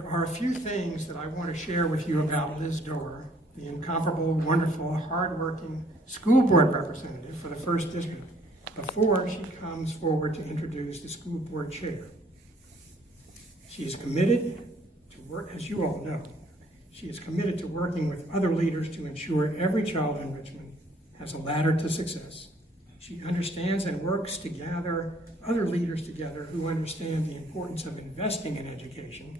There are a few things that I want to share with you about Liz Doerr, the incomparable, wonderful, hardworking school board representative for the 1st District, before she comes forward to introduce the school board chair. She is committed to work, as you all know, she is committed to working with other leaders to ensure every child in Richmond has a ladder to success. She understands and works to gather other leaders together who understand the importance of investing in education.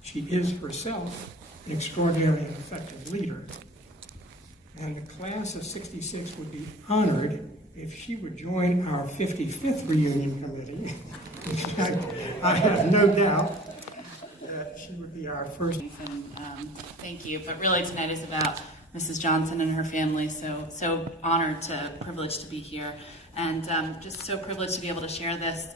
She is herself an extraordinary and effective leader. And the class of '66 would be honored if she would join our 55th reunion committee, which I have no doubt that she would be our first. Thank you, but really tonight is about Mrs. Johnson and her family, so honored privileged to be here, and just so privileged to be able to share this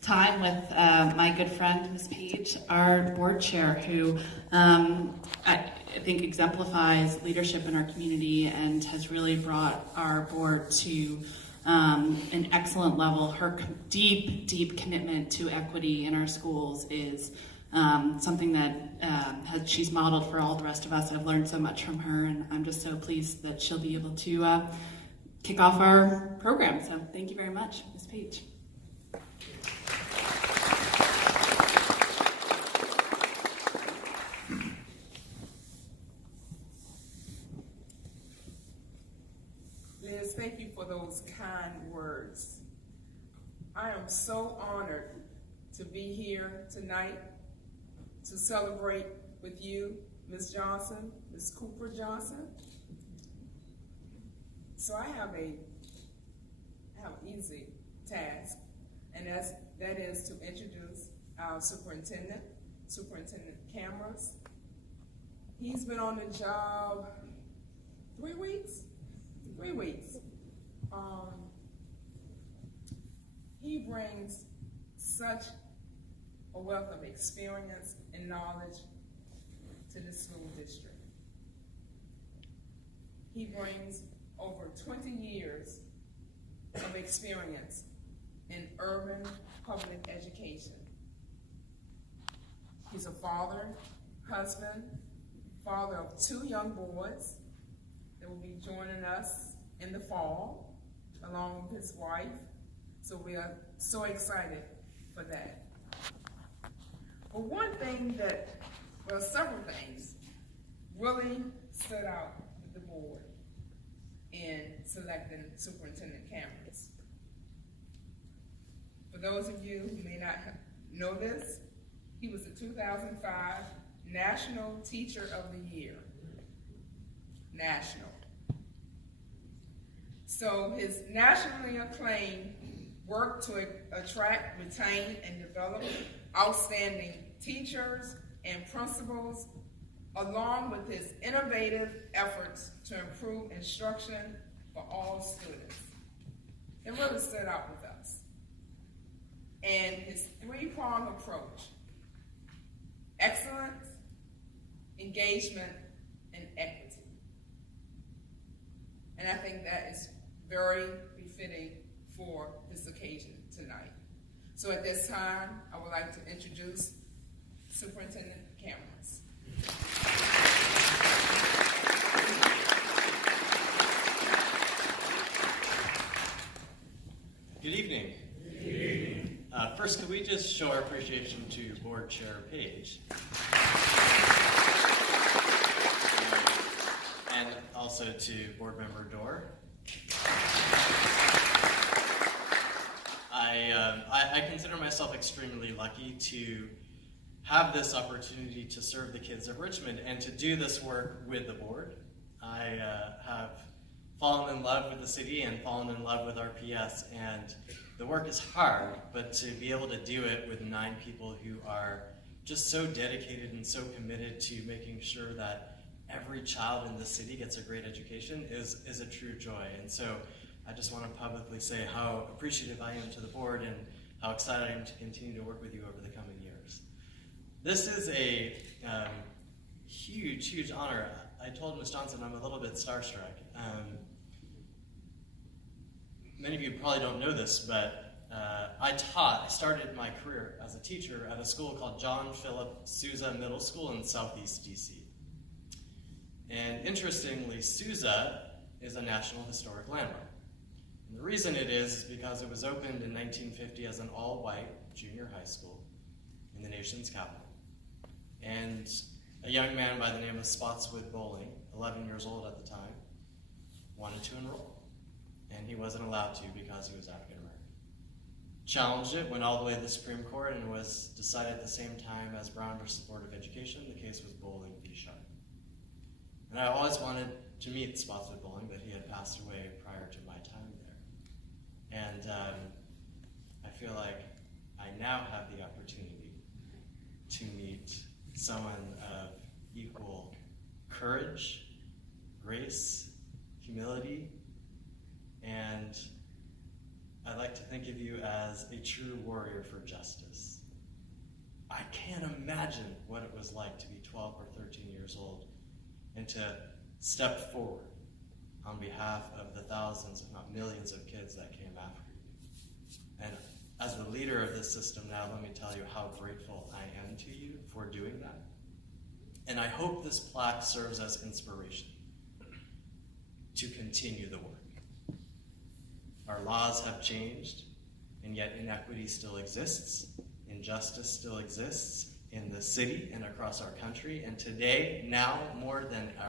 time with my good friend, Ms. Page, our board chair, who I think exemplifies leadership in our community and has really brought our board to an excellent level. Her deep commitment to equity in our schools is something that she's modeled for all the rest of us. I've learned so much from her, and I'm just so pleased that she'll be able to kick off our program. So thank you very much, Ms. Page. Liz, thank you for those kind words. I am so honored to be here tonight to celebrate with you, Ms. Johnson, Ms. Cooper Johnson. So I have an easy task, and that is to introduce our superintendent, Superintendent Cameras. He's been on the job 3 weeks? 3 weeks. He brings such a wealth of experience and knowledge to the school district. He brings over 20 years of experience in urban public education. He's a father, husband, father of 2 young boys that will be joining us in the fall, along with his wife. So we are so excited for that. But one thing several things really stood out with the board in selecting Superintendent Cameras. For those of you who may not know this, he was the 2005 National Teacher of the Year. National. So his nationally acclaimed work to attract, retain, and develop outstanding teachers and principals, along with his innovative efforts to improve instruction for all students. It really stood out with us. And his 3-pronged approach: excellence, engagement, and equity. And I think that is very befitting for this occasion tonight. So at this time, I would like to introduce Superintendent Cameras. Good evening. Good evening. First, could we just show our appreciation to Board Chair Page? And also to Board Member Doerr. I consider myself extremely lucky to have this opportunity to serve the kids of Richmond and to do this work with the board. I have fallen in love with the city and fallen in love with RPS, and the work is hard, but to be able to do it with 9 people who are just so dedicated and so committed to making sure that every child in the city gets a great education is a true joy. And so I just want to publicly say how appreciative I am to the board and how excited I am to continue to work with you over the coming years. This is a huge honor. I told Ms. Johnson I'm a little bit starstruck. Many of you probably don't know this, but I started my career as a teacher at a school called John Philip Sousa Middle School in Southeast DC. And interestingly, Sousa is a National Historic Landmark. And the reason it is because it was opened in 1950 as an all-white junior high school in the nation's capital. And a young man by the name of Spotswood Bowling, 11 years old at the time, wanted to enroll. And he wasn't allowed to because he was African American. Challenged it, went all the way to the Supreme Court, and was decided at the same time as Brown versus Board of Education. The case was Bowling v. Sharp. And I always wanted to meet Spotswood Bowling, but he had passed away prior to my time there. And I feel like I now have the opportunity to meet someone of equal courage, grace, humility, and I like to think of you as a true warrior for justice. I can't imagine what it was like to be 12 or 13 years old and to step forward on behalf of the thousands, if not millions, of kids that came after you. And as the leader of this system now, let me tell you how grateful I am to you for doing that. And I hope this plaque serves as inspiration to continue the work. Our laws have changed, and yet inequity still exists, injustice still exists in the city and across our country. And today, now more than ever,